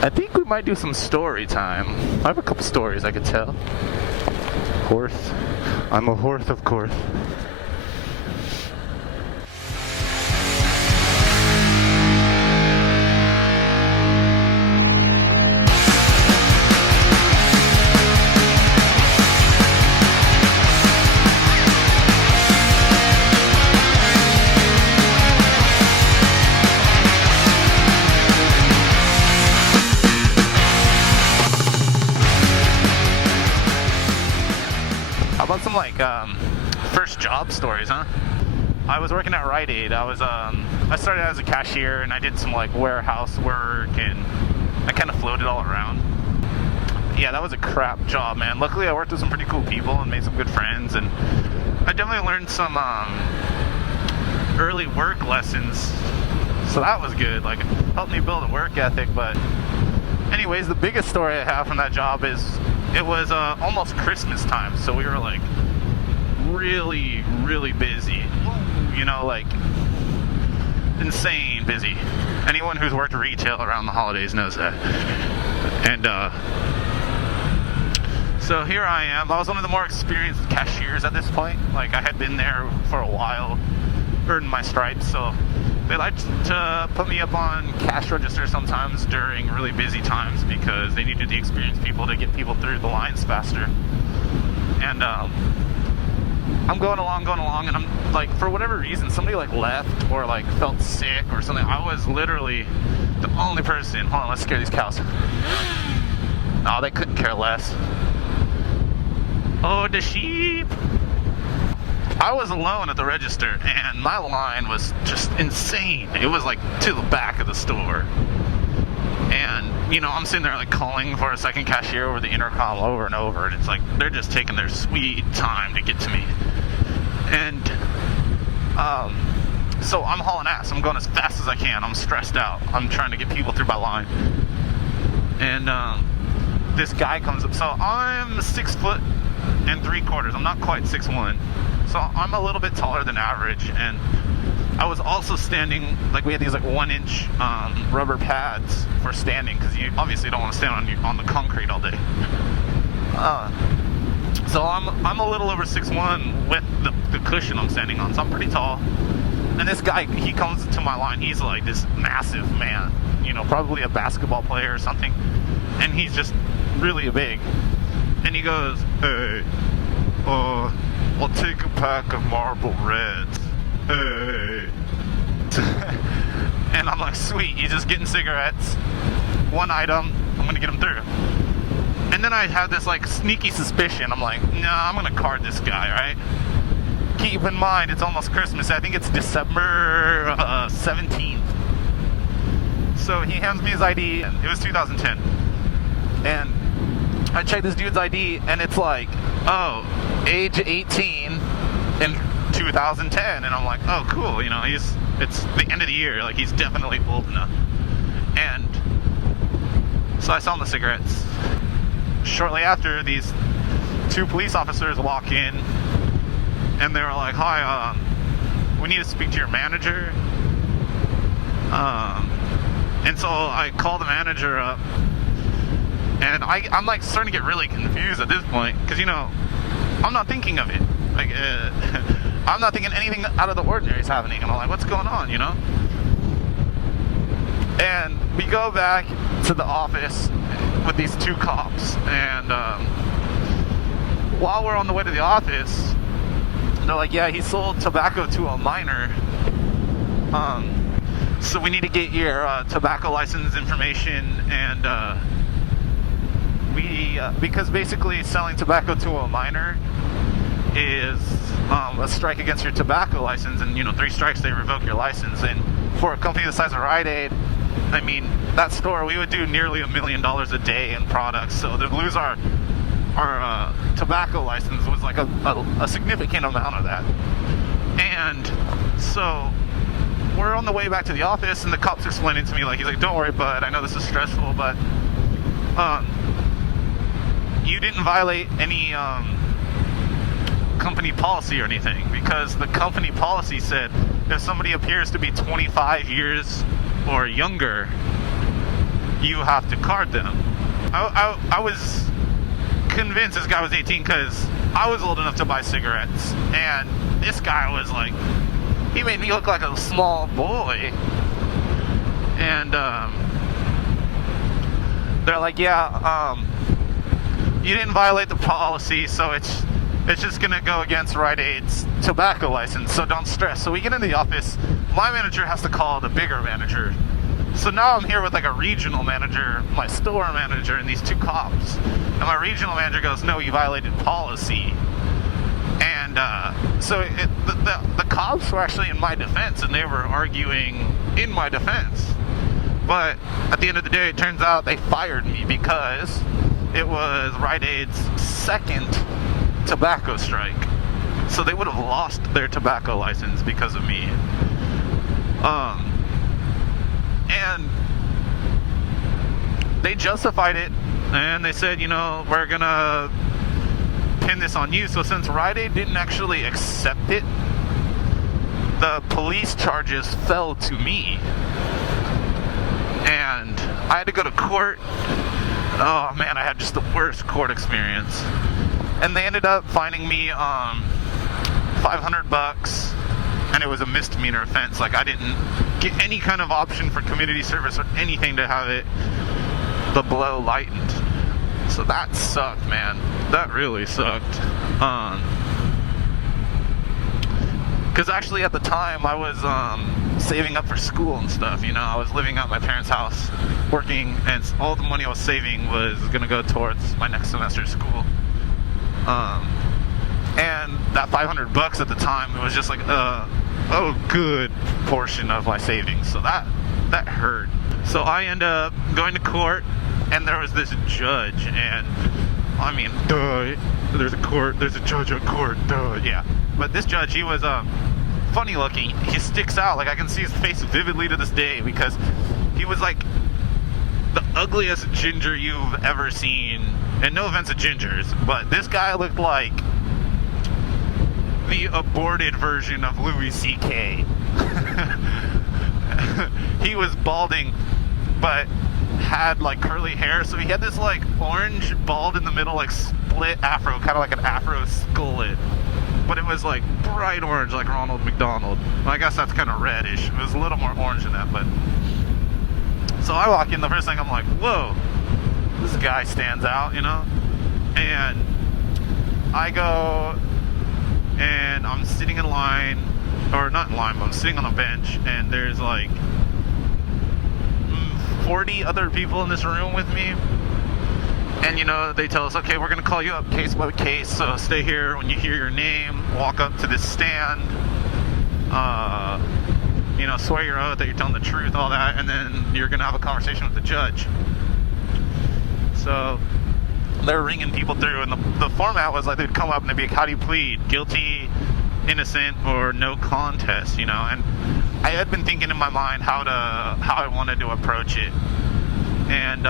I think we might do some story time. I have a couple stories I could tell. Horse. I'm a horse, of course. How about some first job stories, huh? I was working at Rite Aid. I started as a cashier and I did some warehouse work and I kind of floated all around. Yeah, that was a crap job, man. Luckily I worked with some pretty cool people and made some good friends, and I definitely learned some early work lessons. So that was good. Helped me build a work ethic. But anyways, the biggest story I have from that job is it was almost Christmas time, so we were really, really busy. Insane busy. Anyone who's worked retail around the holidays knows that. And so here I am. I was one of the more experienced cashiers at this point. I had been there for a while, earned my stripes, so they liked to put me up on cash register sometimes during really busy times because they needed the experienced people to get people through the lines faster. And I'm going along, and I'm for whatever reason, somebody left or felt sick or something. I was literally the only person. Hold on, let's scare these cows. Oh, they couldn't care less. Oh, the sheep. I was alone at the register, and my line was just insane. It was to the back of the store. And, I'm sitting there calling for a second cashier over the intercom over and over, and it's they're just taking their sweet time to get to me. And, so I'm hauling ass. I'm going as fast as I can. I'm stressed out. I'm trying to get people through my line. And, this guy comes up. So I'm 6'3". I'm not quite 6'1". So I'm a little bit taller than average, and I was also standing, we had these 1-inch rubber pads for standing, because you obviously don't want to stand on the concrete all day. So I'm a little over 6'1" with the cushion I'm standing on, so I'm pretty tall. And this guy, he comes to my line, he's this massive man, probably a basketball player or something, and he's just really big. And he goes, "Hey, I'll take a pack of Marlboro Reds. Hey." And I'm sweet, he's just getting cigarettes. One item, I'm gonna get him through. And then I had this sneaky suspicion. I'm nah, I'm gonna card this guy, right? Keep in mind, it's almost Christmas. I think it's December 17th. So he hands me his ID. It was 2010. And I check this dude's ID, and it's age 18 in 2010, and I'm oh, cool, it's the end of the year, he's definitely old enough. And so I sell him the cigarettes. Shortly after, these two police officers walk in, and they were "Hi, we need to speak to your manager." And so I call the manager up. And I'm starting to get really confused at this point, because I'm not thinking of it. I'm not thinking anything out of the ordinary is happening, and I'm what's going on, And we go back to the office with these two cops, and while we're on the way to the office, they're yeah, he sold tobacco to a minor. So we need to get your tobacco license information, and because basically selling tobacco to a minor is a strike against your tobacco license, and 3 strikes they revoke your license. And for a company the size of Rite Aid, that store, we would do nearly $1 million a day in products, so to lose our tobacco license was a significant amount of that. And so we're on the way back to the office, and the cop's explaining to me he's "Don't worry, bud, I know this is stressful, but you didn't violate any company policy or anything, because the company policy said if somebody appears to be 25 years or younger, you have to card them. I was convinced this guy was 18 because I was old enough to buy cigarettes, and this guy was like, he made me look like a small boy. And they're like, yeah, you didn't violate the policy, so it's just gonna go against Rite Aid's tobacco license, so don't stress. So we get in the office, my manager has to call the bigger manager. So now I'm here with like a regional manager, my store manager, and these two cops. And my regional manager goes, no, you violated policy. And so the cops were actually in my defense, and they were arguing in my defense. But at the end of the day, it turns out they fired me because it was Rite Aid's second tobacco strike. So they would have lost their tobacco license because of me. And they justified it, and they said, you know, we're gonna pin this on you. So since Rite Aid didn't actually accept it, the police charges fell to me. And I had to go to court. Oh man, I had just the worst court experience. And they ended up fining me $500, and it was a misdemeanor offense. Like, I didn't get any kind of option for community service or anything to have the blow lightened. So that sucked, man. That really sucked. Because actually at the time I was saving up for school and stuff, you know. I was living at my parents' house, working, and all the money I was saving was going to go towards my next semester's school. And that $500 at the time, it was just like a good portion of my savings. So that hurt. So I end up going to court, and there was this judge, and I mean, duh, there's a judge at court, duh, yeah. But this judge, he was funny looking. He sticks out. Like, I can see his face vividly to this day, because he was like the ugliest ginger you've ever seen. And no offense to gingers, but this guy looked like the aborted version of Louis C.K. He was balding, but had like curly hair, so he had this like orange bald in the middle, like split afro, kind of like an afro skullet, but it was like bright orange, like Ronald McDonald. Well, I guess that's kind of reddish. It was a little more orange than that. But so I walk in, the first thing I'm like, whoa, this guy stands out, you know. And I go, and I'm sitting in line, or not in line, but I'm sitting on a bench, and there's like 40 other people in this room with me. And you know, they tell us, okay, we're gonna call you up case by case, so stay here. When you hear your name, walk up to this stand, you know, swear your oath that you're telling the truth, all that, and then you're gonna have a conversation with the judge. So they're ringing people through, and the format was like, they'd come up and they'd be like, how do you plead? Guilty, innocent, or no contest, you know? And I had been thinking in my mind how I wanted to approach it. And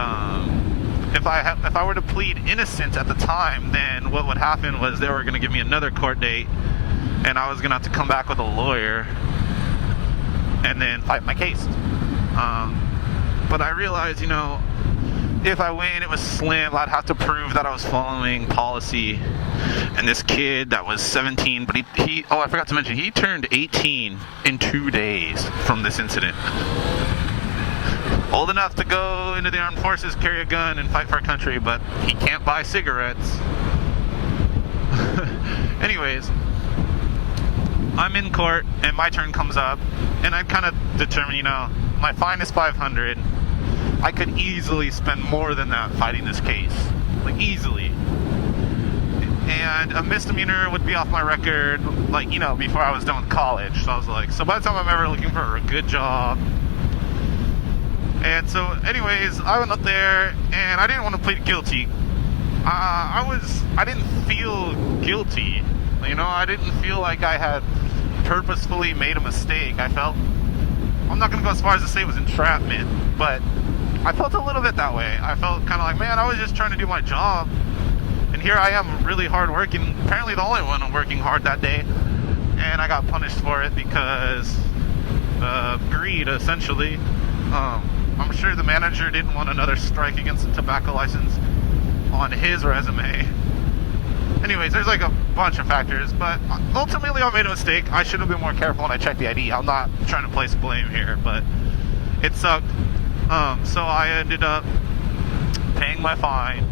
if I were to plead innocent at the time, then what would happen was they were going to give me another court date, and I was going to have to come back with a lawyer and then fight my case. But I realized, you know, if I win, it was slim. I'd have to prove that I was following policy. And this kid that was 17, but he oh, I forgot to mention, he turned 18 in 2 days from this incident. Old enough to go into the armed forces, carry a gun, and fight for our country, but he can't buy cigarettes. Anyways, I'm in court, and my turn comes up, and I kind of determine, you know, my fine is $500. I could easily spend more than that fighting this case, like easily. And a misdemeanor would be off my record, like, you know, before I was done with college. So I was like, so by the time I'm ever looking for a good job. And so anyways, I went up there, and I didn't want to plead guilty. I didn't feel guilty, you know. I didn't feel like I had purposefully made a mistake. I felt, I'm not going to go as far as to say it was entrapment, but I felt a little bit that way. I felt kind of like, man, I was just trying to do my job, and here I am really hard working, apparently the only one working hard that day, and I got punished for it because of greed, essentially. I'm sure the manager didn't want another strike against the tobacco license on his resume. Anyways, there's like a bunch of factors, but ultimately I made a mistake. I should have been more careful when I checked the ID. I'm not trying to place blame here, but it sucked. So I ended up paying my fine.